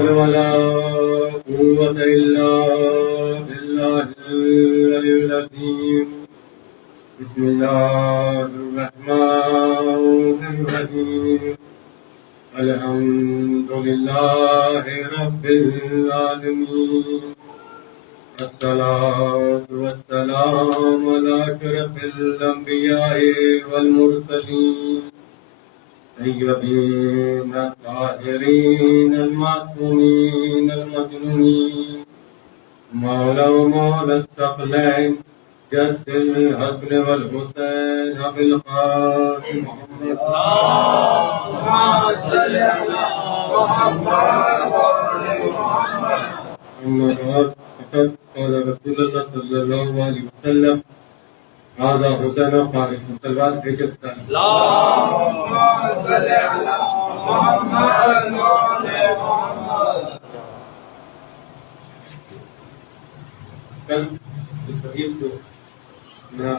हौल वला कुव्वत इल्ला बिल्लाहिल अलिय्यिल अज़ीम। बिस्मिल्लाहिर्रहमानिर्रहीम। अल्हम्दुलिल्लाहि रब्बिल आलमीन। अस्सलातु वस्सलामु अला अशरफिल अंबिया'i वल मुरसलीन सय्यदीन ताहिरीन अल मासूमीन अल मजनूनीन मौला व मौला सकलैन जद्दिल हसन वल हुसैन अबिल कासिम मोहम्मद सल्लल्लाहु अलैहि वसल्लम आदा हुसैन फारिस सलवात भेजत कर कल इस हदीस को मेरा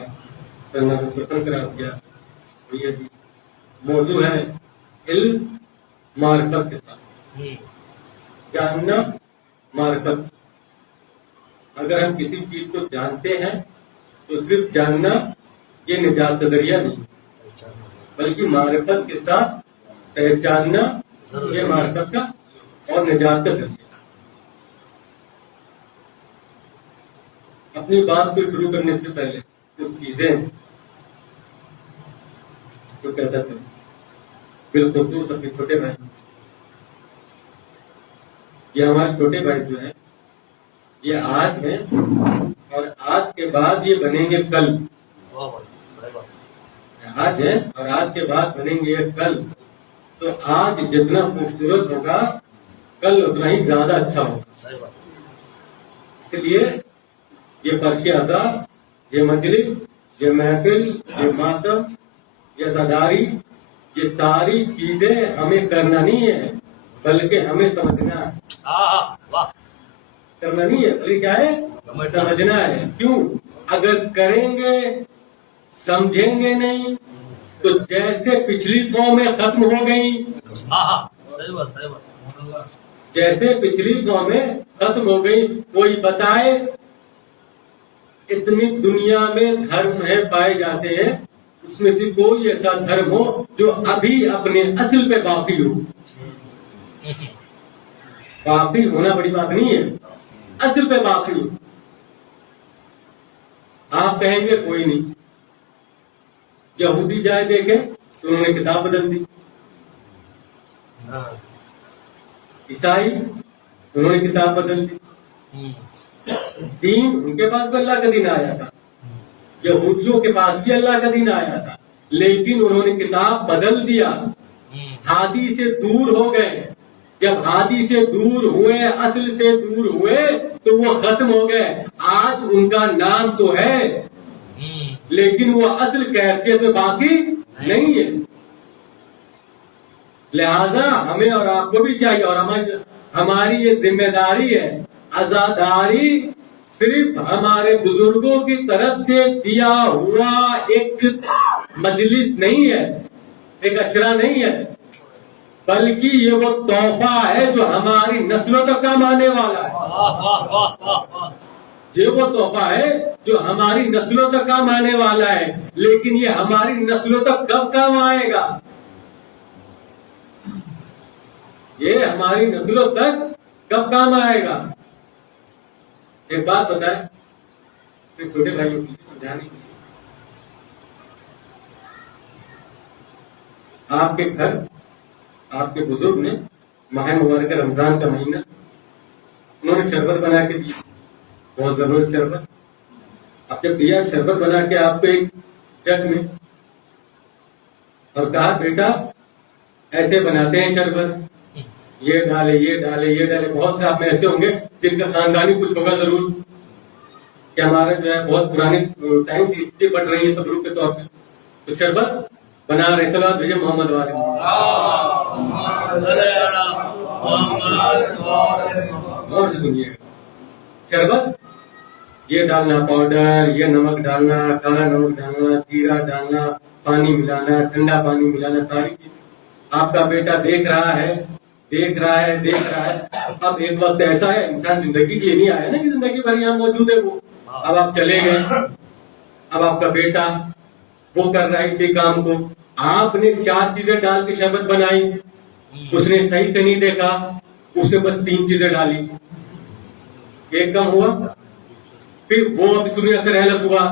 सन्ना सफर करा दिया। ये मौजू है इल्म मारिफत के साथ जानना मारिफत। अगर हम किसी चीज को जानते हैं तो सिर्फ जानना ये निजात का जरिया नहीं, बल्कि मारिफत के साथ पहचानना ये मारिफत का और निजात का जरिया। अपनी बात को शुरू करने से पहले कुछ चीजें तो कहता था बिलखुसूस अपने छोटे भाई, ये हमारे छोटे भाई जो है ये आज है और आज के बाद ये बनेंगे कल। आज है और आज के बाद बनेंगे कल। तो आज जितना खूबसूरत होगा कल उतना ही ज्यादा अच्छा होगा। इसलिए ये फर्श अदा, ये मजलिस, ये महफिल, ये मातम, ये सदारी, ये सारी चीजें हमें करना नहीं है बल्कि हमें समझना है। करना नहीं है बल्कि क्या है समझना है। क्यों? अगर करेंगे समझेंगे नहीं तो जैसे पिछली कौमें खत्म हो गई, जैसे पिछली कौमें खत्म हो गई। कोई बताए इतनी दुनिया में धर्म है पाए जाते हैं, उसमें से कोई ऐसा धर्म हो जो अभी अपने असल पे बाकी हो। बाकी होना बड़ी बात नहीं है, असल पे बाकी हो। आप कहेंगे कोई नहीं। यहूदी जाए देखे तो उन्होंने किताब बदल दी, ईसाई उन्होंने किताब बदल दी। दीन उनके पास भी अल्लाह का दिन आया था, यहूदियों के पास भी अल्लाह का दिन आया था, लेकिन उन्होंने किताब बदल दिया, हादी से दूर हो गए। जब हादी से दूर हुए, असल से दूर हुए तो वो खत्म हो गए। आज उनका नाम तो है लेकिन वो असल कैफियत में बाकी नहीं है। लिहाजा हमें और आपको भी चाहिए और हमारी ये जिम्मेदारी है। आजादारी सिर्फ हमारे बुजुर्गों की तरफ से दिया हुआ एक मजलिस नहीं है, एक अशरा नहीं है, बल्कि ये वो तोहफा है जो हमारी नस्लों तक काम आने वाला है। ये वो तोहफा है जो हमारी नस्लों तक काम आने वाला है। लेकिन ये हमारी नस्लों तक कब काम आएगा? ये हमारी नस्लों तक कब काम आएगा? एक बात बताए फिर छोटे भाइयों की समझाने की। आपके घर आपके बुजुर्ग ने माह मुबारक रमजान का महीना उन्होंने शरबत बना के दिया, बहुत जबरदस्त शरबत। अब जब दिया शरबत बना के आपको एक जग में और कहा बेटा ऐसे बनाते हैं शरबत, ये डाले ये डाले ये डाले। बहुत से आप में ऐसे होंगे जिनका खानदानी कुछ होगा जरूर कि हमारे जो है बहुत पुराने टाइम से इसलिए बढ़ रही है तबरूक के तौर पे तो शरबत बना रहे। सलावत भेजे मोहम्मद वाले और सुनिए शरबत ये डालना पाउडर, ये नमक डालना, काला नमक डालना, जीरा डालना, पानी मिलाना, ठंडा पानी मिलाना, सारी चीज आपका बेटा देख रहा है, देख रहा है। अब एक वक्त ऐसा है, इंसान जिंदगी के लिए नहीं आया ना कि जिंदगी भर यहाँ मौजूद है वो। अब आप चले गए, अब आपका बेटा वो कर रहा है इसी काम को। आपने 4 चीजें डाल के शरबत बनाई, उसने सही से नहीं देखा, उसने बस 3 चीजें डाली, एक कम हुआ। फिर वो अब सुनिया से रहलत हुआ,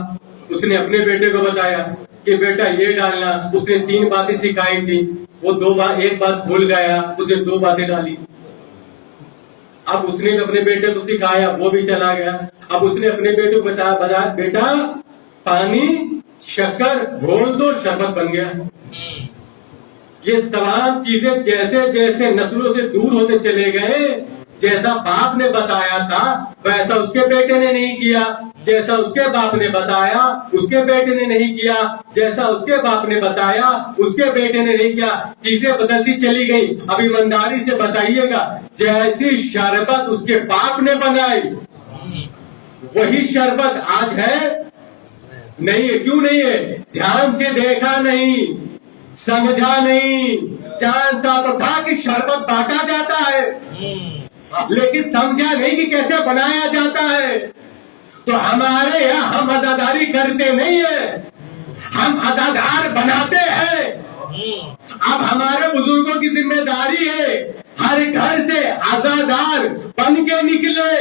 उसने अपने बेटे को बताया कि बेटा ये डालना। उसने 3 बातें सिखाई थी, वो 2 बार, एक बात भूल गया, उसने 2 बातें डाली। अब उसने अपने बेटे को सिखाया, वो भी चला गया। अब उसने अपने बेटे को बताया बेटा पानी शक्कर घोल दो, शरबत बन गया। ये तमाम चीजें जैसे जैसे नस्लों से दूर होते चले गए, जैसा बाप ने बताया था वैसा उसके बेटे ने नहीं किया, जैसा उसके बाप ने बताया उसके बेटे ने नहीं किया, जैसा उसके बाप ने बताया उसके बेटे ने नहीं किया। चीजें बदलती चली गई। अब ईमानदारी से बताइएगा, जैसी शरबत उसके बाप ने बनाई वही शरबत आज है? नहीं है। क्यों नहीं है? ध्यान से देखा नहीं, समझा नहीं। जानता तो था कि शरबत बांटा जाता है, लेकिन समझा नहीं कि कैसे बनाया जाता है। तो हमारे यहाँ हम अज़ादारी करते नहीं है, हम अज़ादार बनाते हैं। अब हमारे बुजुर्गों की जिम्मेदारी है हर घर से अज़ादार बन के निकले,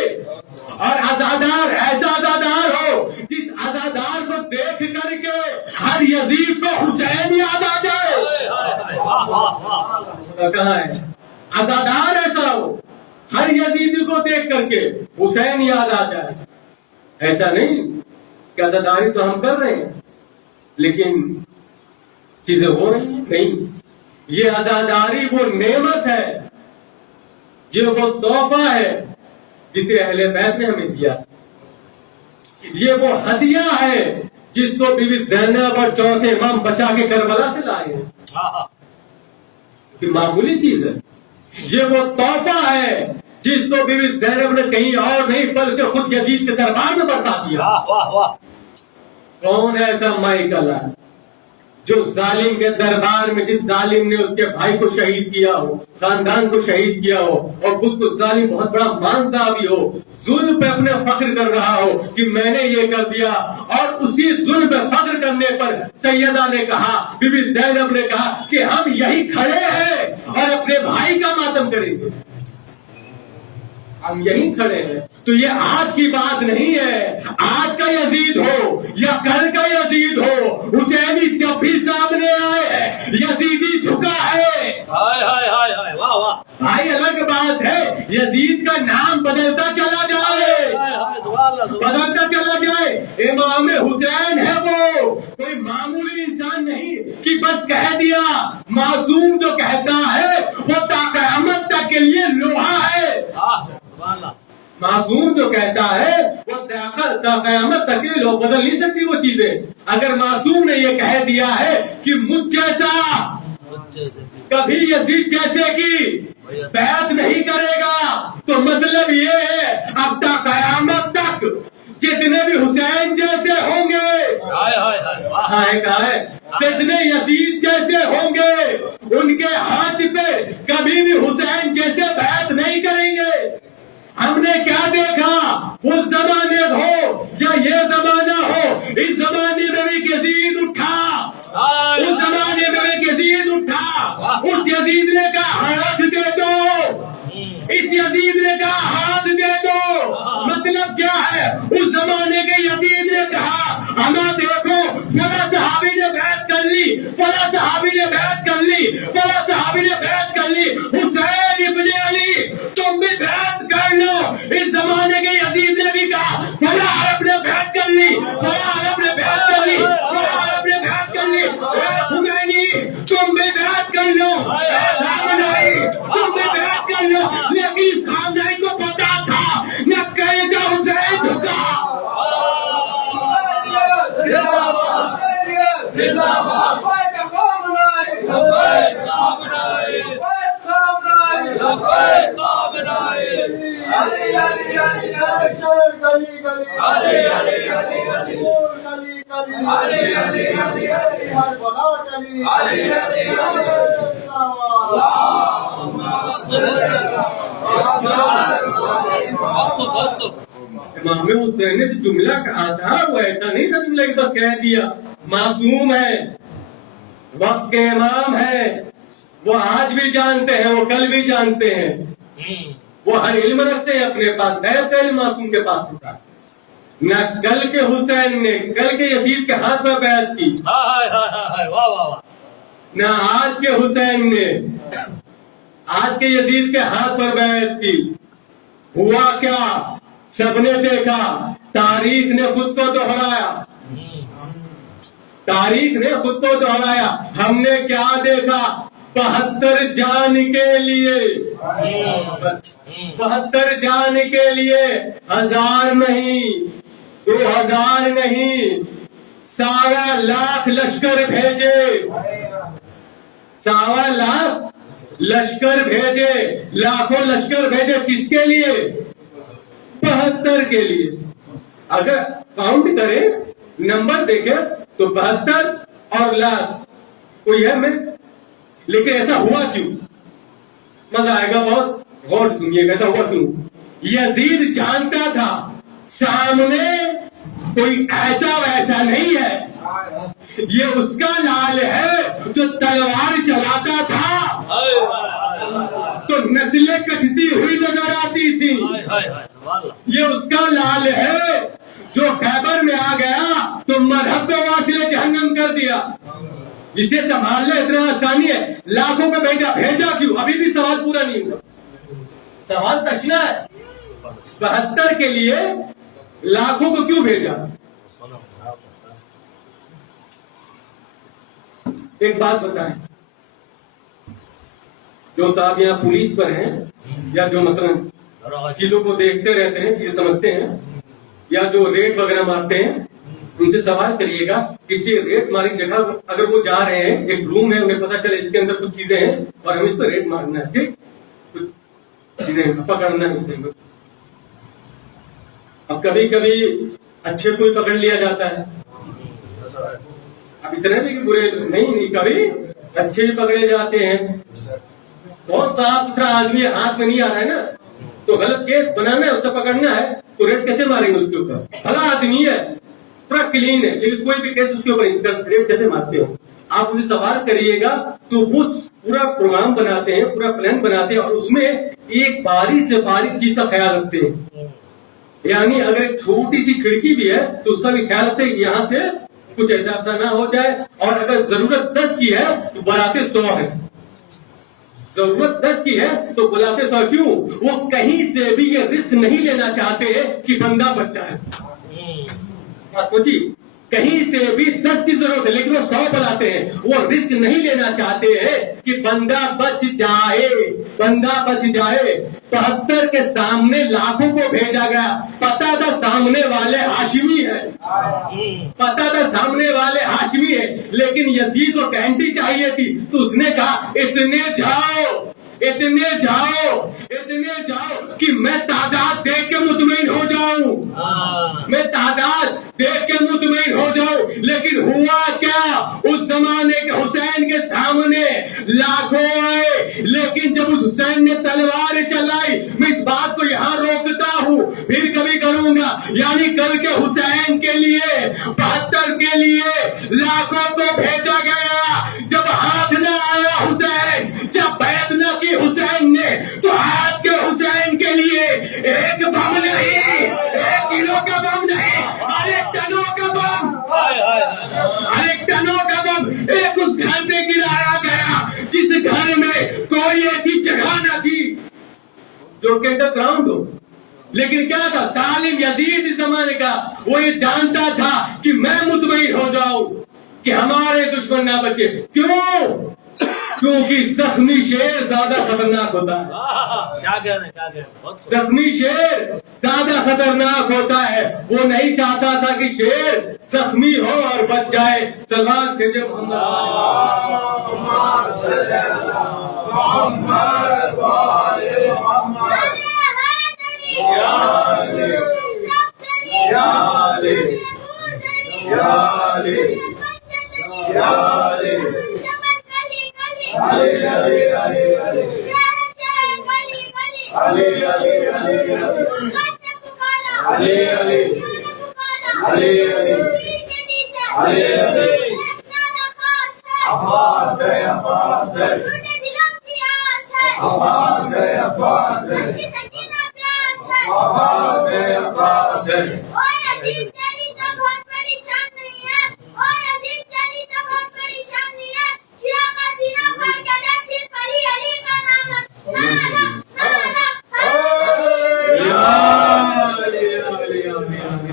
और अज़ादार ऐसा अज़ादार हो जिस अज़ादार को देख करके हर यजीद को हुसैन याद आ जाए। कहाँ है? अज़ादार ऐसा हो हर यजीद को देख करके हुसैन याद आ जाए। ऐसा नहीं कि अज़ादारी तो हम कर रहे हैं लेकिन चीजें हो रही हैं नहीं। ये अज़ादारी वो नेमत है, ये वो तोहफा है जिसे अहले बैत ने हमें दिया। ये वो हदिया है जिसको बीबी ज़ैनब और चौथे इमाम बचा के करबला से लाए हैं। कि मामूली चीज है। ये वो तोहफा है जिसको बीबी ज़ैनब ने कहीं और नहीं बल्कि खुद यजीद के दरबार में बता दिया। कौन है ऐसा माइकला जो जालिम के दरबार में, जिस जालिम ने उसके भाई को शहीद किया हो, खानदान को शहीद किया हो, और खुद को जालिम बहुत बड़ा मानता भी हो, जुल्म पे अपने फख्र कर रहा हो कि मैंने ये कर दिया। और उसी जुल्म पे फख्र करने पर सैयदा ने कहा, बीबी ज़ैनब ने कहा कि हम यही खड़े हैं और अपने भाई का मातम करेंगे, हम यही खड़े हैं। तो ये आज की बात नहीं है, आज का यजीद हो या कल का यजीद हो, हुसैनी जब भी सामने आए हैं यजीदी झुका है। हाय हाय हाय हाय, वाह वाह भाई अलग बात है, यजीद का नाम बदलता चला जाए, बदलता चला जाए। इमाम हुसैन है वो, कोई मामूली इंसान नहीं कि बस कह दिया। मासूम जो कहता है वो क़यामत तक के लिए लोहा है। मासूम जो कहता है वो क़यामत तक के लिए लोग बदल नहीं सकती वो चीजें। अगर मासूम ने ये कह दिया है कि मुझ जैसा कभी यजीद जैसे की बैत नहीं करेगा, तो मतलब ये है अब तक क़यामत तक जितने भी हुसैन जैसे होंगे, कहा है जितने यजीद जैसे होंगे, उनके हाथ पे कभी भी हुसैन जैसे बैत नहीं करेंगे। हमने क्या देखा, उस जमाने हो या ये जमाना हो, इस जमाने में भी यजीद उठा, उस जमाने में भी यजीद उठा। उस यजीद ने कहा हाथ दे दो, इस यजीद ने कहा हाथ दे दो। मतलब क्या है, उस जमाने के यजीद ने कहा हमें देखो फला सहाबी ने बैत कर ली, फला सहाबी ने बैत कर ली, फला सहाबी ने बैत कर ली, हुसैन इब्ने अली तुम भी बैत कर लो। इस जमाने के यजीद ने भी कहा फला अरब ने बैत कर ली, फला अरब ने बैत कर ली, फला अरब ने बैत कर ली, हुमैनी तुम भी बैत कर लो, खामनाई तुम भी बैत कर लो। लेकिन इस खामनाई को पता था न कहेगा हुसैन झुका। जिंदाबाद इमाम हुसैन ने जो जुमला कहा था वो ऐसा नहीं था जुमला कि बस कह दिया। मासूम है, वक्त के इमाम है, वो आज भी जानते हैं, वो कल भी जानते हैं, वो हर इल्म रखते हैं अपने पास, ऐसा इल्म मासूम के पास होता है। न कल के हुसैन ने कल के यजीद के हाथ में बैत की, वाह वाह वाह। न आज के हुसैन ने आज के यजीद के हाथ पर बैत की। हुआ क्या, सबने देखा, तारीख ने खुद को दोहराया, तारीख ने खुद को दोहराया। हमने क्या देखा, 72 जान के लिए, 72 जान के लिए 1000 नहीं, 2000 नहीं, 1.25 लाख लश्कर भेजे, 1.25 लाख लश्कर भेजे, लाखों लश्कर भेजे। किसके लिए? 72 के लिए। अगर काउंट करें, नंबर देखें तो 72 और लाख कोई है में, लेकिन ऐसा हुआ क्यों? मजा आएगा बहुत, गौर सुनिएगा ऐसा हुआ क्यों। यजीद जानता था सामने कोई ऐसा वैसा नहीं है, ये उसका लाल है जो तलवार चलाता था तो नस्लें कटती हुई नजर आती थी। ये उसका लाल है जो खैबर में आ गया तो मरहब पे वासिले जहन्नम कर दिया। इसे संभालना इतना आसानी है, लाखों को भेजा क्यों? अभी भी सवाल पूरा नहीं हुआ, सवाल तशना है। 72 के लिए लाखों को क्यों भेजा? एक बात बताएं, जो साहब यहाँ पुलिस पर हैं या जो मसलन चीजों को देखते रहते हैं, चीजें समझते हैं, या जो रेट वगैरह मारते हैं, उनसे सवाल करिएगा, किसी रेट मारी जगह अगर वो जा रहे हैं, एक रूम है, उन्हें पता चले इसके अंदर कुछ चीजें हैं और हमें इस पर रेट मारना है, ठीक, कुछ चीजें पकड़ना है इसे। अब कभी कभी अच्छे को ही पकड़ लिया जाता है, अब इसे नहीं कि बुरे नहीं, कभी अच्छे ही पकड़े जाते हैं। बहुत साफ सुथरा आदमी हाथ में नहीं आ रहा है ना, तो गलत केस बनाना है, उसे पकड़ना है, तो रेट कैसे मारेंगे उसके ऊपर? भला आदमी है, पूरा क्लीन है, लेकिन कोई भी केस उसके ऊपर रेट कैसे मारते हो? आप उसे सवाल करिएगा तो वो पूरा प्रोग्राम बनाते हैं, पूरा प्लान बनाते हैं और उसमें एक बारीक से बारीक चीज का ख्याल रखते हैं। यानी अगर एक छोटी सी खिड़की भी है तो उसका भी ख्याल रखते हैं कि यहाँ से कुछ ऐसा ना हो जाए। और अगर जरूरत 10 की है तो बुलाते 100 है, जरूरत 10 की है तो बुलाते 100। क्यों? वो कहीं से भी ये रिस्क नहीं लेना चाहते कि बंदा बच जाए। बात पूछी, कहीं से भी 10 की जरूरत है लेकिन वो 100 बुलाते हैं, वो रिस्क नहीं लेना चाहते हैं कि बंदा बच जाए, बंदा बच जाए। 72 के सामने लाखों को भेजा गया, पता था सामने वाले हाशिमी है, पता था सामने वाले हाशिमी है, लेकिन यजीद को कैंटी चाहिए थी तो उसने कहा इतने जाओ, इतने जाओ, इतने जाओ कि मैं तादाद देख के मुतमईन हो जाऊं, मैं तादाद देख के मुतमईन हो जाऊं। लेकिन हुआ क्या, उस जमाने के हुसैन के सामने लाखों आए, लेकिन जब उस हुसैन ने तलवार चलाई, मैं इस बात को यहाँ रोकता हूँ, फिर कभी करूंगा, यानी कल के हुसैन के लिए 72 के लिए लाखों को भेजा गया। जब हाथ न आया हुसैन, जब बैत न की हुसैन ने, तो आज के हुसैन के लिए एक बम नहीं, 1 किलो का बम नहीं, अरे टनों का बम, अरे टनों का बम एक उस घर में गिराया गया जिस घर में कोई ऐसी जगह न थी जो कि अंडरग्राउंड हो। लेकिन क्या था, सालिम यजीद इस जमाने का, वो ये जानता था कि मैं मुतमईन हो जाऊं कि हमारे दुश्मन ना बचे। क्यों? क्योंकि जख्मी शेर ज्यादा खतरनाक होता है। क्या कह रहे हैं? जख्मी शेर ज्यादा खतरनाक होता है। वो नहीं चाहता था कि शेर जख्मी हो और बच जाए। सलमान भेजे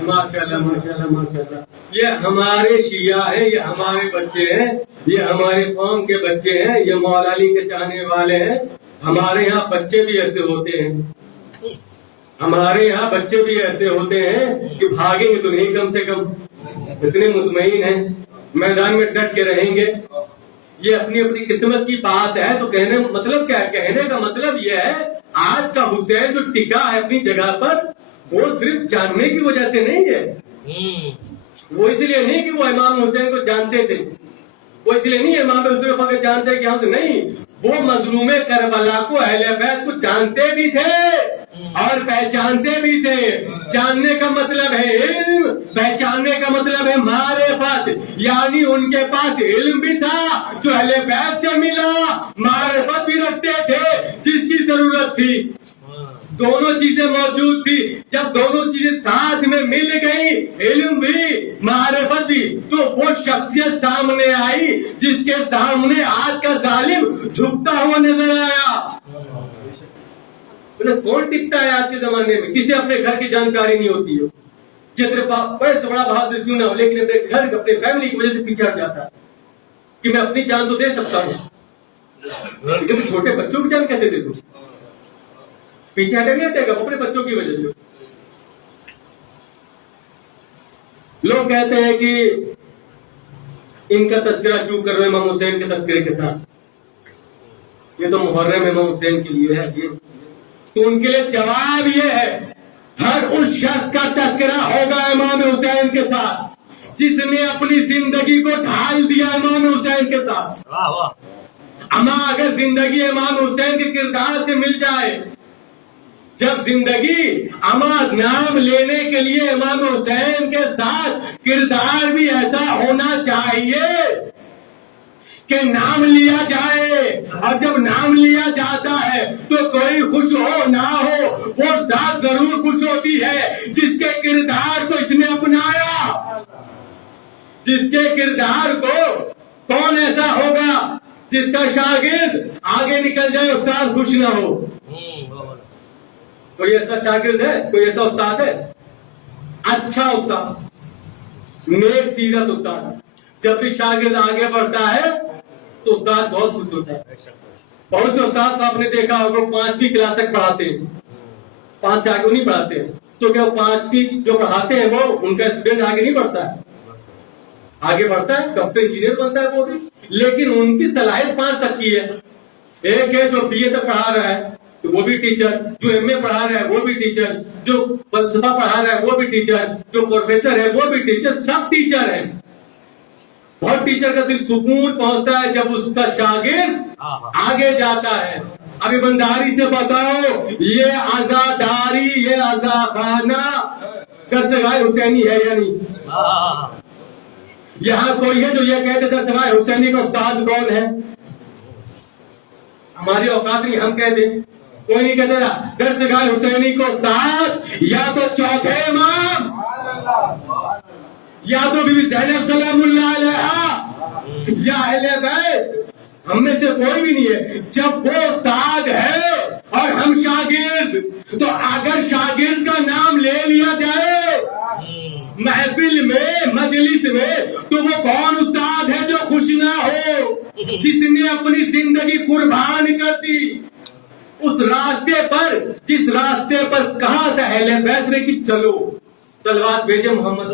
माशाल्लाह माशाल्लाह माशाल्लाह। ये हमारे शिया है, ये हमारे बच्चे हैं, ये हमारे कौम के बच्चे हैं, ये मौला अली के चाहने वाले हैं। हमारे यहाँ बच्चे भी ऐसे होते हैं, हमारे यहाँ बच्चे भी ऐसे होते हैं कि भागेंगे तो नहीं, कम से कम इतने मुतमईन हैं, मैदान में डट के रहेंगे। ये अपनी अपनी किस्मत की बात है। तो कहने मतलब क्या है? कहने का मतलब ये है आज का हुसैन जो टिका है अपनी जगह पर, वो सिर्फ जानने की वजह से नहीं है। वो इसलिए नहीं कि वो इमाम हुसैन को जानते थे, वो इसलिए नहीं इमाम हुसैन को जानते कि हाँ, तो नहीं, वो मजलूमे करबला को अहले बैत को जानते भी थे और पहचानते भी थे। जानने का मतलब है इल्म, पहचानने का मतलब है मारिफत, यानी उनके पास इल्म भी था जो अहले बैत से मिला, मारिफत भी रखते थे जिसकी जरूरत थी। दोनों चीजें मौजूद थी। जब दोनों चीजें साथ में मिल गई, इल्म भी मारिफत भी, तो वो शख्सियत सामने आई जिसके सामने आज का जालिम झुकता हुआ नजर आया। मतलब कौन टिकता है आज के जमाने में? किसी अपने घर की जानकारी नहीं होती है, जितने बड़े से बड़ा बहादुर क्यों ना हो, लेकिन अपने घर अपने फैमिली की वजह से पीछे हट जाता है कि मैं अपनी जान तो दे सकता हूँ, लेकिन छोटे बच्चों की जान कैसे दे दूं? पीछे हटेगा हटेगा अपने बच्चों की वजह से। लोग कहते हैं कि इनका तस्करा क्यों कर रहे हो इमाम हुसैन के तस्करे के साथ, ये तो मुहर्रम इमाम हुसैन के लिए है। ये तो उनके लिए जवाब ये है, हर उस शख्स का तस्करा होगा इमाम हुसैन के साथ जिसने अपनी जिंदगी को ढाल दिया इमाम हुसैन के साथ। अमा अगर जिंदगी इमाम हुसैन के किरदार से मिल जाए, जब जिंदगी अमा नाम लेने के लिए इमाम हुसैन के साथ किरदार भी ऐसा होना चाहिए कि नाम लिया जाए, और जब नाम लिया जाता है तो कोई खुश हो ना हो, वो जात जरूर खुश होती है जिसके किरदार को इसने अपनाया। जिसके किरदार को, कौन ऐसा होगा जिसका शागिर्द आगे निकल जाए उस्ताद खुश ना हो? कोई ऐसा शागिर्द है, कोई ऐसा उस्ताद है? अच्छा उस्ताद, नेक सीरत उस्ताद, जब भी शागिर्द आगे बढ़ता है तो उस्ताद बहुत खुश होता है। बहुत से उस्ताद को आपने देखा होगा 5वीं क्लास तक पढ़ाते हैं, 5 से आगे नहीं पढ़ाते हैं। तो क्या 5वीं जो पढ़ाते हैं वो उनका स्टूडेंट आगे नहीं बढ़ता है? आगे बढ़ता है, डॉक्टर इंजीनियर बनता है वो भी, लेकिन उनकी सलाहियत 5 तक की है। एक है जो BA तक पढ़ा रहा है तो वो भी टीचर, जो MA पढ़ा रहा है वो भी टीचर, जो फलसफा पढ़ा रहा है वो भी टीचर, जो प्रोफेसर है वो भी टीचर, सब टीचर है। बहुत टीचर का दिल सुकून पहुंचता है जब उसका शागिर्द आगे जाता है। अब ईमानदारी से बताओ, ये आजादारी, ये आजाखाना दरसगाह हुसैनी है या नहीं? यहाँ कोई है जो ये कहते दरसगाह हुसैनी का उस्ताद कौन है? हमारी औकात नहीं हम कह दें, कोई नहीं कहता दरसगाह हुसैनी को उस्ताद या तो चौथे इमाम, या तो बीबी ज़ैनब सलामुल्लाह अलैहा, या अहले बैत, हम में से कोई भी नहीं है। जब वो उस्ताद है और हम शागिर्द, तो अगर शागिर्द का नाम ले लिया जाए महफिल में, मजलिस में, तो वो कौन उस्ताद है जो खुश ना हो, जिसने अपनी जिंदगी कुर्बान कर दी उस रास्ते पर, जिस रास्ते पर कहा था अहले बैत ने कि चलो सलवात भेजे मोहम्मद।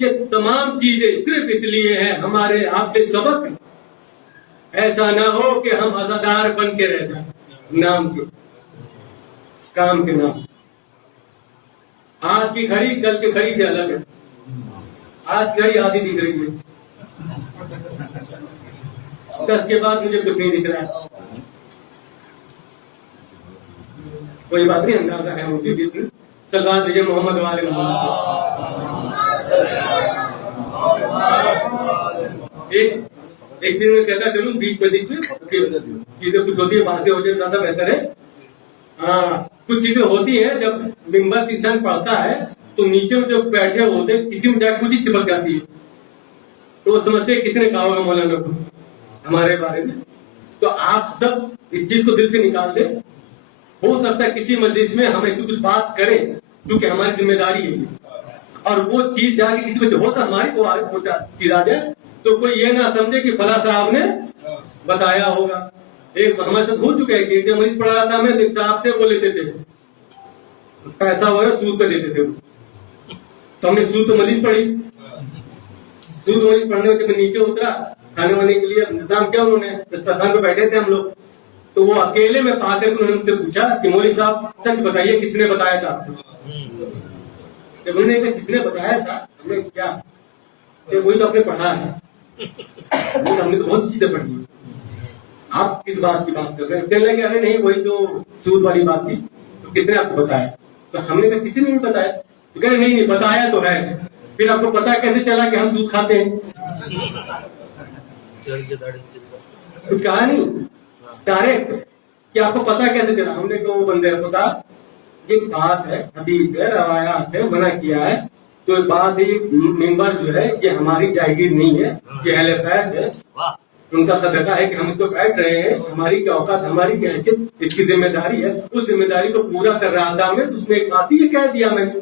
ये तमाम चीजें सिर्फ इसलिए है हमारे आपके सबक, ऐसा ना हो कि हम अज़ादार बन के रह जाए नाम के, काम के नाम। आज की घड़ी कल की घड़ी से अलग है। आज की घड़ी आधी दिख रही है, 10 के बाद मुझे कुछ नहीं दिख रहा है। कोई बात नहीं, अंदाजा है मुझे भी। सल्लल्लाहु अलैहि मोहम्मद वाले एक दिन में कहता चलूं बीच में चीजें कुछ होती है, बातें होती है, ज्यादा बेहतर है। हाँ, कुछ चीजें होती हैं जब मिंबर से इंसान पढ़ता है तो नीचे में जो बैठे होते किसी में जाकर कुछ ही चिपक जाती है, तो वो समझते हैं किसने कहा होगा मौलाना को हमारे बारे में। तो आप सब इस चीज को दिल से निकाल दे। हो सकता है किसी मजलिस में हम ऐसी कुछ बात करें जो कि हमारी जिम्मेदारी है, और वो चीज जाके किसी में हो सकता हमारी को चीज आ जाए, तो कोई ये ना समझे कि फला साहब ने बताया होगा। एक हमारे साथ हो चुका है कि मरीज पढ़ा था, मैं साहब थे, वो लेते थे पैसा वगैरह सूद पे देते थे, तो हमने सूद पे मरीज पढ़ी। सूद मरीज पढ़ने के बाद नीचे उतरा, खाने वाने के लिए इंतजाम किया उन्होंने, स्थान पे बैठे थे हम लोग। तो वो अकेले में पाकर उन्होंने मुझसे पूछा कि मौलवी साहब सच बताइए किसने बताया था आपको? जब उन्होंने कहा किसने बताया था, हमने क्या वही तो आपने पढ़ा है। हमने तो बहुत चीजें पढ़ी है, आप किस बात की बात कर रहे हैं? कहने लगे अरे नहीं वही तो सूद वाली बात थी, तो किसने आपको बताया? तो हमने कहा किसी ने नहीं बताया। तो कह रहे नहीं बताया तो है, फिर आपको पता कैसे चला कि हम सूद खाते हैं? कुछ कहा नहीं डायरेक्ट कि आपको पता कैसे चला? हमने कहा वो बंदे को था ये बात है, हदीस है, रवायात है, मना किया है, तो बात ये मिंबर जो है ये हमारी जायगीर नहीं है, ये अहले बैत है, उनका सदका है कि हम इसको बैठ रहे हैं, हमारी क्या औकात, हमारी क्या हैसियत, इसकी जिम्मेदारी है। उस जिम्मेदारी को पूरा कर रहा था मैं, तो उसमें एक बात ही कह दिया मैंने,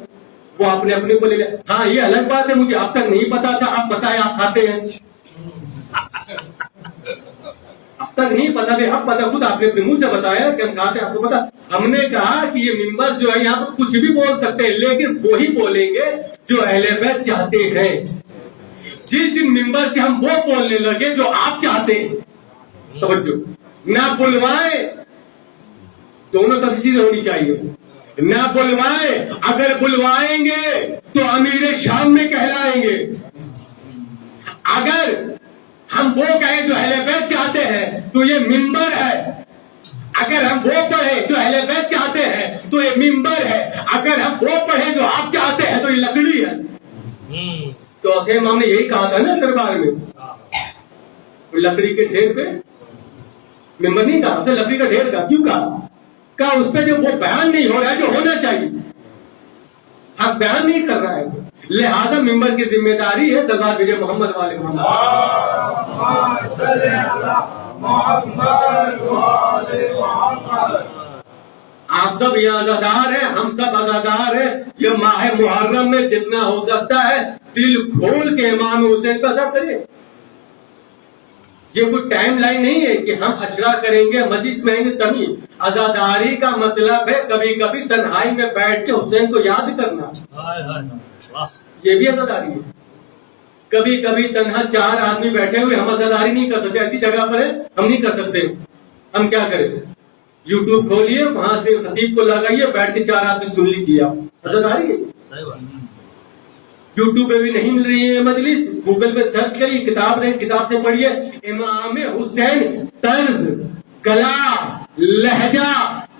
वो आपने अपने को ले लिया। हाँ ये अलग बात है, मुझे अब तक नहीं पता था, आप बताए आप खाते हैं। अब तक नहीं पता थे, अब पता, खुद आपने अपने मुंह से बताया कि हम खाते हैं, आपको पता। हमने कहा कि ये मिंबर जो है यहाँ पर कुछ भी बोल सकते हैं, लेकिन वो ही बोलेंगे जो अहले बैत चाहते हैं। जिस दिन मिंबर से हम वो बोलने लगे जो आप चाहते हैं, तवज्जो, ना बुलवाए, दोनों तरफ चीजें होनी चाहिए, ना बुलवाए, अगर बुलवाएंगे तो अमीर शाम में कहलाएंगे। अगर हम वो कहें जो अहले बैत चाहते हैं तो ये मिंबर है, अगर हम वो पढ़े जो अहले बैत चाहते हैं तो ये मिंबर है, अगर हम वो पढ़े जो आप चाहते हैं तो ये लकड़ी है। तो अखे इमाम ने यही कहा था ना दरबार में, लकड़ी के ढेर पे मिंबर नहीं कहा, तो लकड़ी का ढेर का क्यों कहा उस पर जो वो बयान नहीं हो रहा है जो होना चाहिए, हक बयान नहीं कर रहा है, लिहाजा मिंबर की जिम्मेदारी है सरदार विजय मोहम्मद वाले आप सब ये आजादार है, हम सब आजादार है। ये माह मुहर्रम में जितना हो सकता है दिल खोल के इमाम हुसैन का अदा करें। ये कोई टाइम लाइन नहीं है कि हम अशरा करेंगे मजलिस में आएंगे तभी। आजादारी का मतलब है कभी कभी तन्हाई में बैठ के हुसैन को याद करना, ये भी आजादारी है। कभी कभी तन्हा 4 आदमी बैठे हुए हम आजादारी नहीं कर सकते, ऐसी जगह पर है हम नहीं कर सकते। हम क्या करें, यूट्यूब खोलिए, वहां से खतीब को लगाइए, बैठ के 4 आदमी सुन लीजिए, आप आजादारी है। यूट्यूब पे भी नहीं मिल रही है मजलिस, गूगल पे सर्च करिए, किताब रहे किताब से पढ़िए। इमाम हुसैन तर्ज, गला, लहजा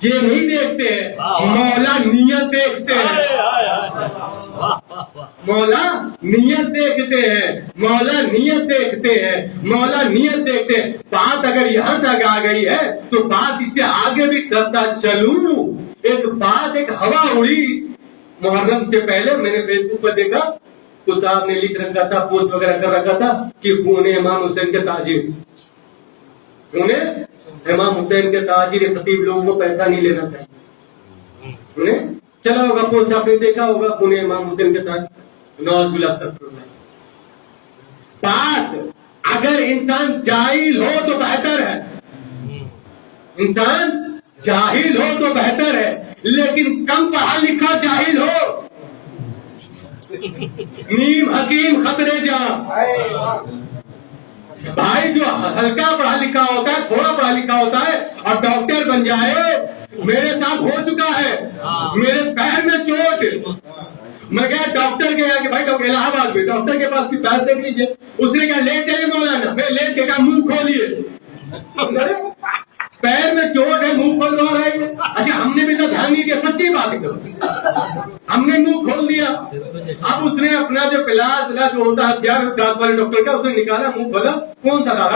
ये नहीं देखते हैं, मौला नियत देखते हैं, मौला नियत देखते हैं, मौला नियत देखते हैं, मौला नियत देखते हैं। बात अगर यहाँ तक आ गई है तो बात इससे आगे भी करता चलूं। एक बात, एक हवा उड़ी मुहर्रम से पहले, मैंने फेसबुक पर देखा तो साहब ने लिख रखा था, पोस्ट वगैरह कर रखा था कि खून इमाम हुसैन के ताजिर, उन्हें इमाम हुसैन के ताजिर खतीब लोगों को पैसा नहीं लेना चाहिए। उन्हें चला होगा पोस्ट, आपने देखा होगा, खून इमाम हुसैन के ताजिर। बात अगर इंसान जाहिल हो तो बेहतर है, इंसान जाहिल हो तो बेहतर है, लेकिन कम पढ़ा लिखा जाहिल हो, नीम हकीम खतरे जा। भाई जो हल्का पढ़ा लिखा होता है, थोड़ा पढ़ा लिखा होता है और डॉक्टर बन जाए, मेरे साथ हो चुका है, मेरे पैर में चोट, मैं गया डॉक्टर के यहाँ, भाई डॉक्टर इलाहाबाद में, डॉक्टर के पास की पैर देख लीजिए, उसने कहा ले चलिए मौलाना, मैं ले के कहा मुंह खोलिए, अरे, पैर में चोट है, मुंह खोलवा रहा है। अच्छा, हमने भी तो ध्यान नहीं दिया, सच्ची बात करो, हमने मुंह खोल दिया। अब उसने अपना जो पिलास जो होता है हथियार दांत वाले डॉक्टर का, उसने निकाला, मुंह खोला, कौन सा दांत?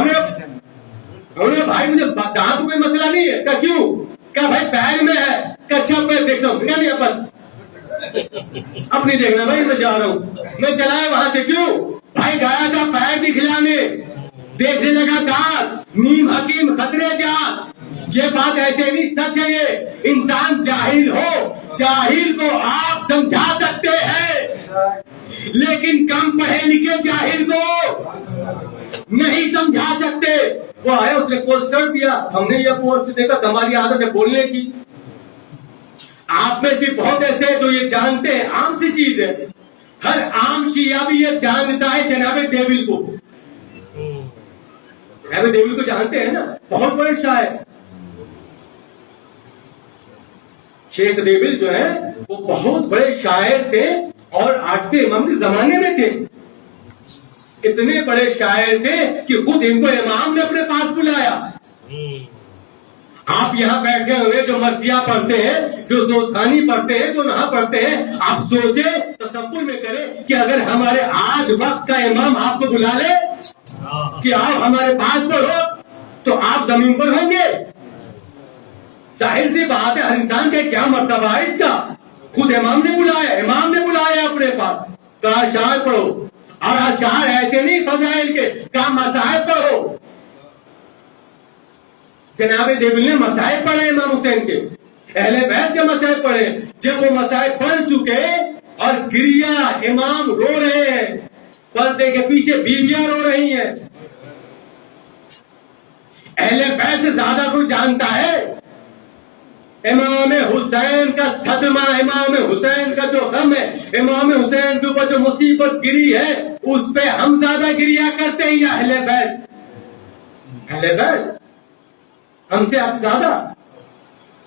हमने भाई मुझे दांत कोई मसला नहीं है। क्या क्यों? क्या भाई पैर में है? क्या अच्छा पैर देखता हूँ, निकालिए बस। अब नहीं देखना भाई, मैं जा रहा हूँ, मैं चलाया वहां से। क्यों भाई? गया था पैर दिखलाने, देखने लगा दांत। नीम हकीम खतरे जात। ये बात ऐसे नहीं, सच है ये। इंसान जाहिल हो, जाहिल को आप समझा सकते हैं, लेकिन कम पढ़े लिखे जाहिल को नहीं समझा सकते। वो आया, उसने पोस्ट कर दिया, हमने ये पोस्ट देखा, हमारी आदत है बोलने की। आप में से बहुत ऐसे जो ये जानते हैं, आम सी चीज है, हर आम शिया भी ये जानता है जनाबे देविल को। जनाबे देविल को जानते हैं ना, बहुत बड़े शायर। शेख देविल जो है वो बहुत बड़े शायर थे और आज के इमाम के जमाने में थे। इतने बड़े शायर थे कि खुद इनको इमाम ने अपने पास बुलाया। आप यहाँ बैठे हुए जो मर्सिया पढ़ते हैं, जो सोचखानी पढ़ते हैं, जो नहा पढ़ते हैं, आप सोचे तसव्वुर में करें कि अगर हमारे आज वक्त का इमाम आपको बुला ले कि आप हमारे पास पढ़ो, तो आप जमीन पर होंगे। जाहिर सी बात है, हर इंसान का क्या मर्तबा है इसका। खुद इमाम ने बुलाया अपने पास, कहा शायर पढ़ो। और अशार ऐसे नहीं फजाइल के, कहा मसाइब पढ़ो। जनाबे देविल ने मसाइब पढ़े इमाम हुसैन के, अहले बैत के मसाइब पढ़े। जब वो मसाइब पढ़ चुके और गिरिया, इमाम रो रहे हैं, पर्दे के पीछे बीवियां रो रही हैं। अहले बैत से ज्यादा कोई जानता है इमाम हुसैन का सदमा, इमाम हुसैन का जो गम है, इमाम हुसैन के ऊपर जो मुसीबत गिरी है, उस पे हम ज्यादा गिरिया करते हैं या अहले बैत? अहले बैत हमसे आपसे ज्यादा,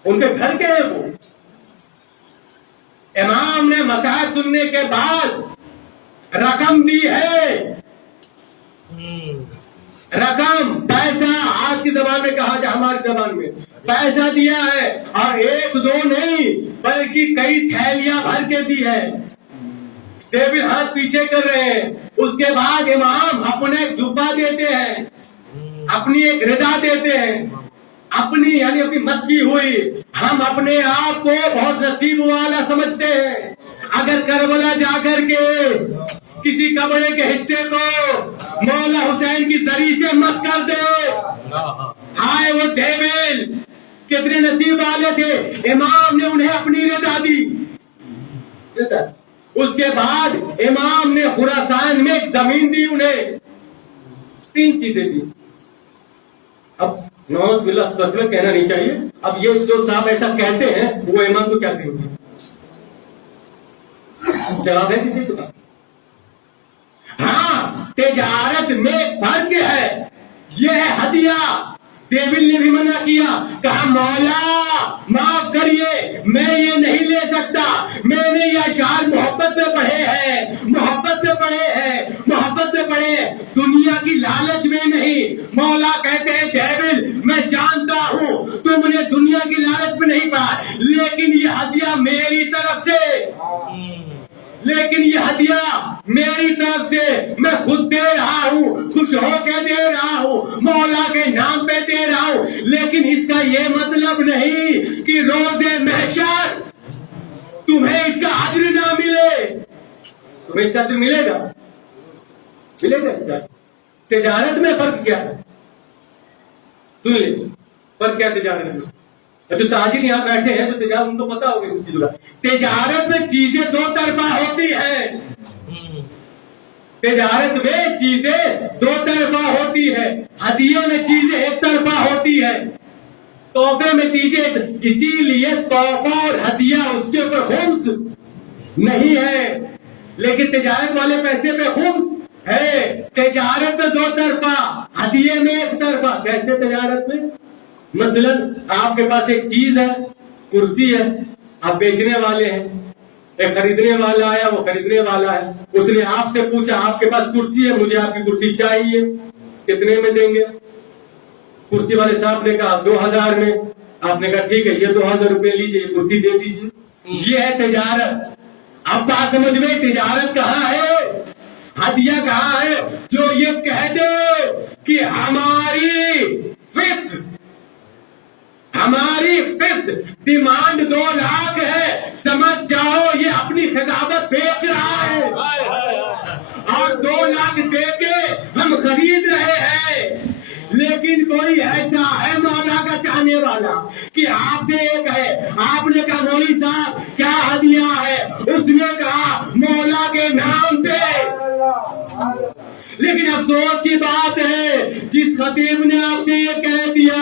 उनके घर के हैं वो। इमाम ने मसाइब सुनने के बाद रकम दी है, रकम, पैसा। आज की जबान में कहा जाए, हमारी जबान में पैसा दिया है, और एक दो नहीं बल्कि कई थैलियां भर के दी है। देविल हाथ पीछे कर रहे हैं। उसके बाद इमाम अपने एक जुब्बा देते हैं, अपनी एक रिदा देते हैं, अपनी यानी अपनी मस्ती हुई। हम अपने आप को बहुत नसीब वाला समझते हैं। अगर करबला जाकर के किसी कबड़े के हिस्से को मौला हुसैन की जरी से मस कर दे, हाय वो देविल कितने नसीब वाले थे। इमाम ने उन्हें अपनी रिदा दी। उसके बाद इमाम ने खुरासान में एक जमीन दी उन्हें। 3 चीजें दी। अब नौज बिल्ला कहना नहीं चाहिए। अब ये जो साहब ऐसा कहते हैं, वो इमाम को क्या कहेंगे? जवाब है किसी को? हाँ, तिजारत में फर्क है। यह है हदिया। देविल ने भी मना किया, कहा मौला माफ करिए, मैं ये नहीं ले सकता। मैंने ये अशार मोहब्बत में पढ़े हैं, मोहब्बत में पढ़े हैं, मोहब्बत में पढ़े, दुनिया की लालच में नहीं। मौला कहते हैं देविल मैं जानता हूँ तुमने दुनिया की लालच में नहीं पढ़ा, लेकिन ये हदिया मेरी तरफ से, लेकिन ये हदिया मेरी तरफ से मैं खुद दे रहा हूँ, खुश होकर दे रहा हूँ, मौला के नाम पे दे रहा हूँ। लेकिन इसका ये मतलब नहीं कि रोज़े महशर तुम्हें इसका अज्र ना मिले। तुम्हें इसका अज्र मिलेगा, मिलेगा इसका। तिजारत में फर्क क्या है? सुन ले, फर्क क्या तिजारत में? जो ताजिर यहाँ बैठे हैं, जो तिजारत उनको पता होगा इस चीजों का। तिजारत में चीजें 2 तरफा होती है। तिजारत में चीजें 2 तरफा होती है। हदिये में चीजें 1 तरफा होती है। तोहफे में चीजें, इसीलिए तोहफा और हदिया उसके ऊपर खुम्स नहीं है, लेकिन तिजारत वाले पैसे पे खुम्स है। तिजारत में 2 तरफा, हदिये में 1 तरफा। कैसे तिजारत में? मसलन आपके पास एक चीज है, कुर्सी है, आप बेचने वाले हैं, एक खरीदने वाला आया, वो खरीदने वाला है, उसने आपसे पूछा आपके पास कुर्सी है, मुझे आपकी कुर्सी चाहिए, कितने में देंगे? कुर्सी वाले साहब ने कहा 2000 में। आपने कहा ठीक है, ये 2000 रुपये लीजिए, कुर्सी दे दीजिए। ये है तिजारत। अब बात समझ में, तिजारत कहाँ है, हदिया कहाँ है? जो ये कह दे कि हमारी फिक्स डिमांड 2 लाख है, समझ जाओ ये अपनी खिताबत बेच रहा है। हाय हाय हाय। और 2 लाख दे के हम खरीद रहे हैं। लेकिन कोई ऐसा है मौला का चाहने वाला कि आपसे एक है, आपने कहा मौली साहब क्या हदिया है? उसने कहा मौला के नाम पे। लेकिन अफसोस की बात है, जिस खतीब ने आपसे ये कह दिया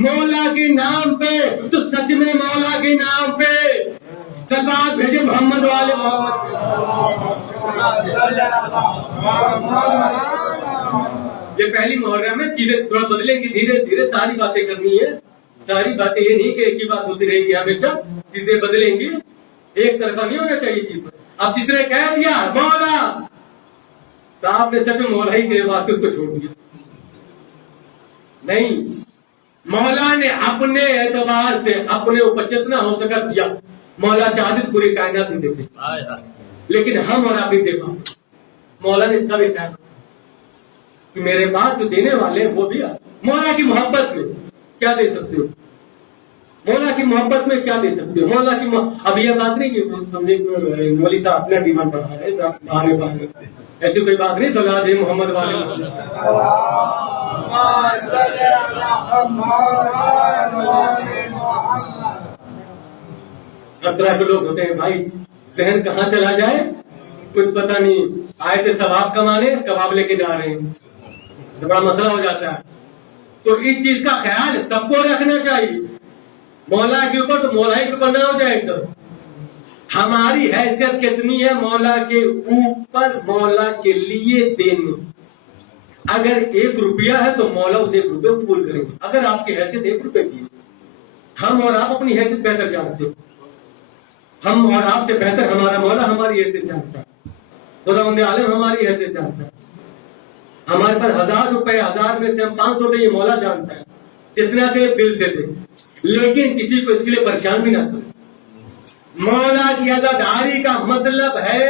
मौला के नाम पे, तो सच में मौला के नाम पे सलवात भेजे मोहम्मद वाले ये पहली मुहर्रम में चीजें थोड़ा बदलेंगी, धीरे धीरे सारी बातें करनी है। सारी बातें ये नहीं कि एक ही बात होती रहेगी, हमेशा चीजें बदलेंगी, एक तरफा नहीं होना चाहिए चीज। अब जिसने कह दिया मौला, तो आपने सच में मौला ही के वास्ते उसको छोड़ दिया नहीं। मौला ने अपने एतबार से अपने ऊपर जितना हो सका दिया। मौला चाहते पूरी कायनात नहीं देते, हाय हाय। लेकिन हम और आप नहीं दे पाते। मौला ने सब एक कि मेरे पास जो देने वाले हैं वो दिया। मौला की मोहब्बत में क्या दे सकते हो? मौला की मोहब्बत में क्या दे सकते हो? मौला की अब यह बात नहीं कि समझे मौली साहब अपना डिमांड बढ़ा रहे बाहर, ऐसी कोई बात नहीं। सलाह दे मोहम्मद वाले। हर तरह के लोग होते हैं भाई, जहन कहाँ चला जाए कुछ पता नहीं। आए थे सवाब कमाने, कबाब लेके जा रहे हैं, तो बड़ा मसला हो जाता है। तो इस चीज का ख्याल सबको रखना चाहिए। मौला के ऊपर तो मौला ही के ऊपर ना हो जाए। तो हमारी हैसियत कितनी है मौला के ऊपर, मौला के लिए देने। अगर 1 रुपया है तो मौला उसे 1 रुपये कबूल करेंगे। अगर आपकी हैसियत 1 रुपये की, हम और आप अपनी हैसियत बेहतर जानते हो। हम और आपसे बेहतर हमारा मौला हमारी हैसियत जानता है। खुदावंद आलम हमारी हैसियत जानता है। हमारे पास 1000 रुपए, 1000 में से हम 500 दे, ये मौला जानता है। जितना दे दिल से दे, लेकिन किसी को इसके लिए परेशान भी ना करे। मौला की अज़ादारी का मतलब है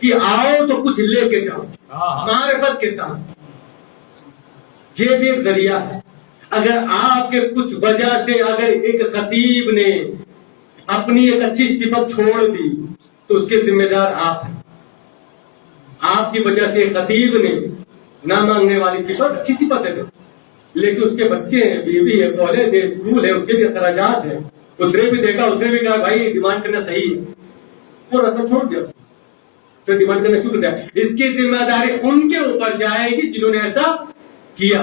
कि आओ तो कुछ लेके जाओ मारिफत के साथ। ये भी एक जरिया है। अगर आपके कुछ वजह से अगर एक खतीब ने अपनी एक अच्छी सिफत छोड़ दी तो उसके जिम्मेदार आप हैं। आपकी वजह से खतीब ने ना मांगने वाली सिफत, अच्छी सिफत है लेकिन उसके बच्चे हैं, बीवी है, कॉलेज है, स्कूल है, उसके भी अखराजात है, उसने भी देखा, उसने भी कहा भाई डिमांड करना सही है, वो रस्म छोड़ दिया, फिर डिमांड करना शुरू किया। इसकी जिम्मेदारी उनके ऊपर जाएगी जिन्होंने ऐसा किया।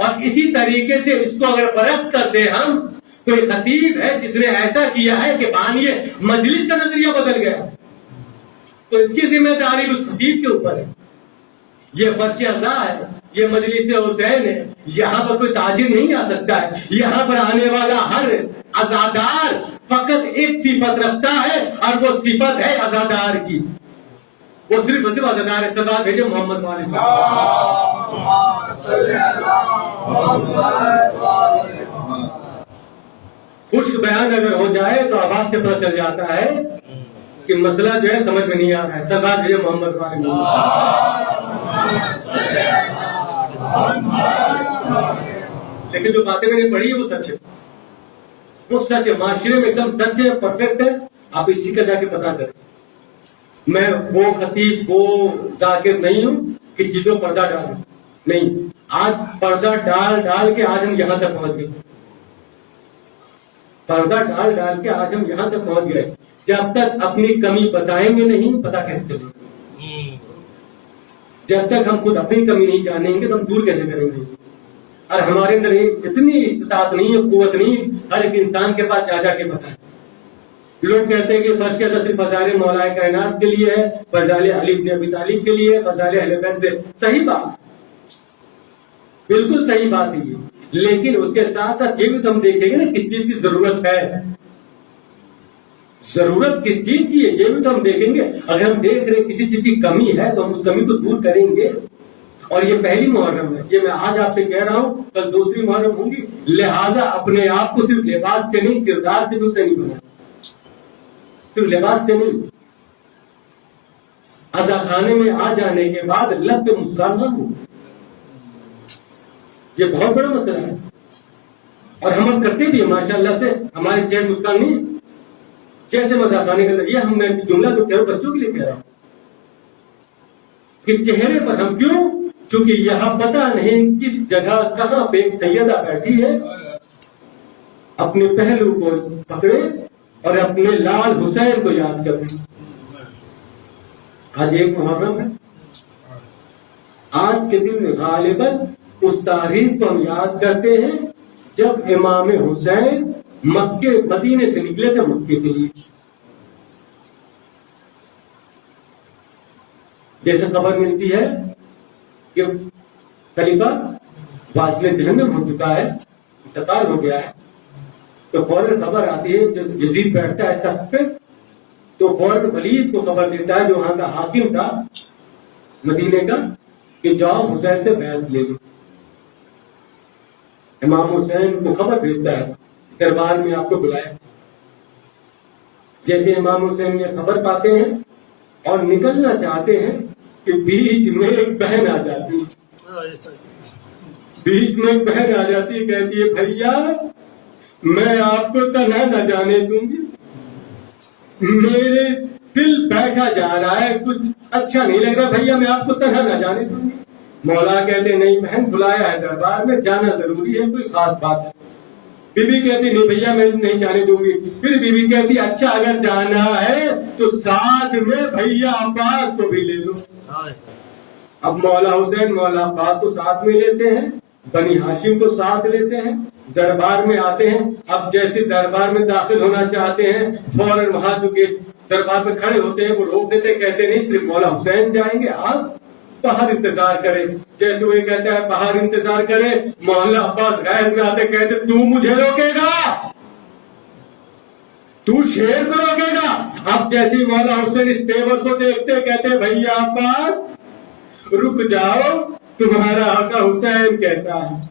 और इसी तरीके से इसको अगर बरक्स कर दे हम, तो एक खतीब है जिसने ऐसा किया है कि मानिए मजलिस का नजरिया बदल गया, तो इसकी जिम्मेदारी उस खतीब के ऊपर है। ये फर्श अज़ा है, ये मजलिस हुसैन है, यहाँ पर कोई ताजिर नहीं आ सकता है। यहाँ पर आने वाला हर अज़ादार फकत एक सिफत रखता है और वो सिफत है अज़ादार की। वो सिर्फ अज़ादार है। सरदार भेजे मोहम्मद वाले। खुश्क बयान अगर हो जाए तो आवाज से पता चल जाता है कि मसला जो है समझ में नहीं आ रहा है। सरदार भेजे मोहम्मद वाले। लेकिन जो बातें मैंने पढ़ी है वो सच है, वो सच है, माशरे में एकदम सच है, परफेक्ट है। आप इसी का जाके पता करें। मैं वो खतीब, वो जाकिर नहीं हूं कि चीजों पर्दा डालूं, नहीं। आज पर्दा डाल डाल के आज हम यहां तक पहुंच गए। पर्दा डाल डाल के आज हम यहां तक पहुंच गए। जब तक अपनी कमी बताएंगे नहीं, पता कैसे चलेगा? जब तक हम खुद अपनी कमी नहीं जानेंगे तो हम दूर कैसे करेंगे? और हमारे अंदर इतनी इस्तात नहीं है, कुव्वत नहीं, हर एक इंसान के पास जा जाके बताए। लोग कहते हैं कि फर्श अज़ा सिर्फ फज़ाइल मौलाए कायनात के लिए है, फज़ाइल अली इब्न अबी तालिब के लिए, फज़ाइल अहले बैत। सही बात, बिल्कुल सही बात है ये। लेकिन उसके साथ साथ ये भी तो हम देखेंगे ना किस चीज की जरूरत है, जरूरत किस चीज की है ये भी तो हम देखेंगे। अगर हम देख रहे किसी चीज की कमी है तो हम उस कमी को दूर करेंगे। और ये पहली मुहर्रम है, ये मैं आज आपसे कह रहा हूं, कल दूसरी मुहर्रम होगी। लिहाजा अपने आप को सिर्फ लिबास से नहीं, किरदार से भी उसे नहीं बनाना, सिर्फ लिबास से नहीं। अज़ा खाने में आ जाने के बाद लब पे मुस्कान ना हो, ये बहुत बड़ा मसला है। और हम करते भी है माशाअल्लाह से, हमारे चेहरे मुस्कान नहीं। कैसे मजा खाने का ये हम, मैं जुमला तो कह रहा हूं, बच्चों के लिए कह रहा हूं कि चेहरे पर हम क्यों, क्योंकि यहां पता नहीं किस जगह कहां पे एक सैयदा बैठी है, अपने पहलू को पकड़े और अपने लाल हुसैन को याद करें। आज एक मुहर्रम है, आज के दिन गालिबन उस तारीख को हम याद करते हैं जब इमाम हुसैन मक्के मदीने से निकले थे मक्के के लिए। जैसे खबर मिलती है कि खलीफा वासिले दिल में हो चुका है, इंतकाल हो गया है, तो फौरन खबर आती है, जब यजीद बैठता है तख्त पे, तो फौरन वलीद को खबर देता है जो वहां का हाकिम था मदीने का, कि जाओ हुसैन से बैत ले लो। इमाम हुसैन को खबर भेजता है, दरबार में आपको बुलाया। जैसे इमाम हुसैन ये खबर पाते हैं और निकलना चाहते हैं कि बीच में एक बहन आ जाती है, बीच में एक बहन आ जाती है, कहती है भैया मैं आपको तन्हा न जाने दूंगी, मेरे दिल बैठा जा रहा है, कुछ अच्छा नहीं लग रहा भैया, मैं आपको तन्हा न जाने दूंगी। मौला कहते नहीं बहन, बुलाया है दरबार में, जाना जरूरी है, कोई खास बात है। बीबी कहती नहीं भैया मैं नहीं जाने दूंगी। फिर बीबी कहती अच्छा अगर जाना है तो साथ में भैया अब्बास को भी ले लो। अब मौला हुसैन मौला अब्बास को साथ में लेते हैं, बनी हाशिम को साथ लेते हैं, दरबार में आते हैं। अब जैसे दरबार में दाखिल होना चाहते हैं, फौरन वहां जो दरबार में खड़े होते हैं वो रोक देते, कहते नहीं सिर्फ मौला हुसैन जाएंगे, आप बाहर इंतजार करें। जैसे वो कहता है बाहर इंतजार करें, मौला अब्बास गैर में आते, कहते तू मुझे रोकेगा, तू शेर को रोकेगा। अब जैसे मौला हुसैन इस तेवर को देखते, कहते भैया अब्बास रुक जाओ, तुम्हारा आका हुसैन कहता है।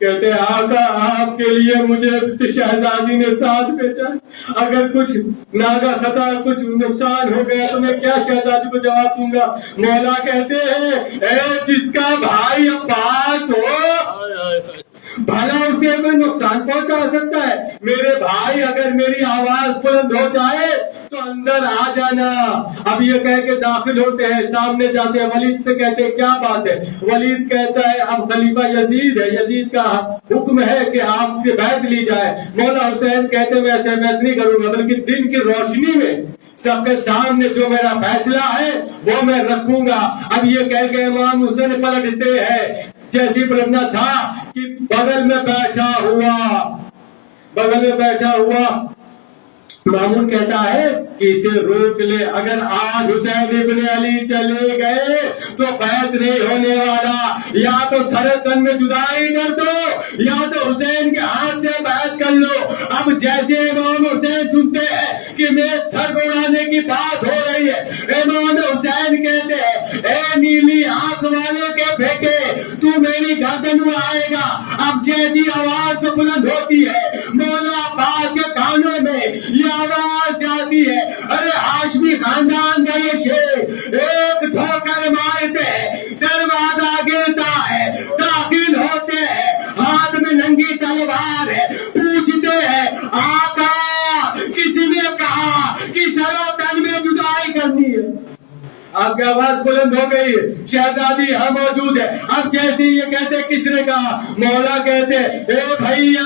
कहते आका आपके लिए मुझे शहजादी ने साथ भेजा, अगर कुछ नागा खता कुछ नुकसान हो गया तो मैं क्या शहजादी को जवाब दूंगा। मौला कहते हैं जिसका भाई अब्बास हो भला उसे मैं नुकसान पहुंचा सकता है, मेरे भाई अगर मेरी आवाज बुलंद हो जाए तो अंदर आ जाना। अब ये कह के दाखिल होते हैं, सामने जाते हैं, वलीद से कहते हैं क्या बात है। वलीद कहता है अब खलीफा यजीद है, यजीद का हुक्म है कि आपसे बैत ली जाए। मौला हुसैन कहते मैं ऐसे बैत नहीं करूंगा, बल्कि दिन की रोशनी में सबके सामने जो मेरा फैसला है वो मैं रखूंगा। अब ये कह के इमाम हुसैन पलटते हैं, जैसी पलटना था कि बगल में बैठा हुआ मामून कहता है कि इसे रोक ले, अगर आज हुसैन इब्ने अली चले गए तो बैत नहीं होने वाला, या तो सरे तन में जुदाई कर दो या तो हुसैन के हाथ से बैत कर लो। अब जैसे इमाम हुसैन सुनते हैं कि मेरे सर उड़ाने की बात हो रही है, इमाम हुसैन कहते हैं ए नीली आंख वाले के बेटे तू मेरी गर्दन में आएगा। अब जैसी आवाज तो बुलंद होती है, मौला अब्बास के कानों में ये आवाज जाती है, अरे हाशमी खानदान का ये शेर एक ठोकर मारते दरवाजा गिरता है, दाखिल होते हैं, हाथ में नंगी तलवार है, पूछते हैं आका किसी ने कहा कि सरो तन में जुदाई करनी है। आपकी आवाज बुलंद हो गई है, शहजादी यहाँ मौजूद है। अब जैसे ये कहते किसने कहा, मौला कहते ए भैया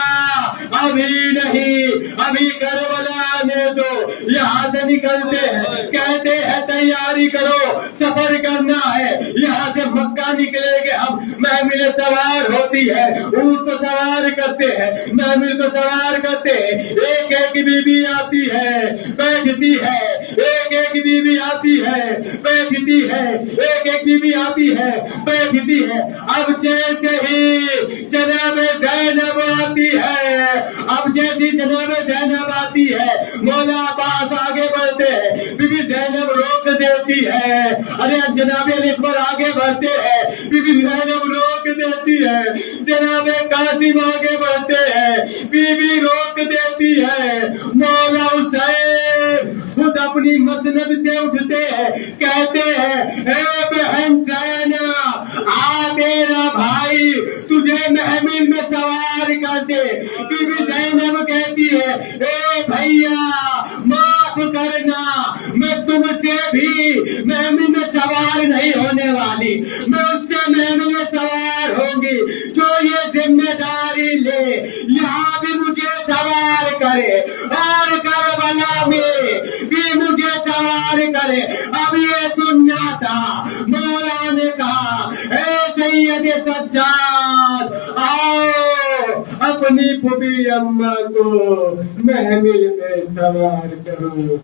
अभी नहीं, अभी करबला आने दो। यहाँ से निकलते हैं, कहते हैं तैयारी करो, सफर करना है, यहाँ से मक्का निकलेंगे हम। महमिल सवार होती है, ऊंट को सवार करते हैं, महमिल को सवार करते हैं, एक एक बीबी आती है बैठती है, एक एक बीबी आती है बैठती है, एक एक बीबी आती है बैठती है। अब जैसे ही जनाब ज़ैनब आती है, अब जैसी जनाब ज़ैनब आती है, मौला अब्बास आगे बढ़ते हैं, बीबी ज़ैनब रोक देती है, अरे जनाबे अकबर आगे बढ़ते हैं, बीबी ज़ैनब रोक देती है। जनाबे कासिम आगे बढ़ते हैं, बीबी रोक देती है। मौला हुसैन खुद अपनी मसनद से उठते हैं, कहते हैं ए बहन ज़ैनब, आ मेरा भाई तुझे महमिल में सवार कर दे। बीबी ज़ैनब कहती है ए भैया माफ करना, मैं तुमसे भी महमिल में सवार नहीं होने वाली, मैं उससे महमिल में सवार होंगी जो ये जिम्मेदारी ले, यहाँ भी मुझे सवार करे और करबला में भी मुझे सवार करे। अब ये सुनना था। मौला ने कहा ए सैयद सज्जाद, आओ अपनी फूफी अम्मा को महमिल में सवार करो।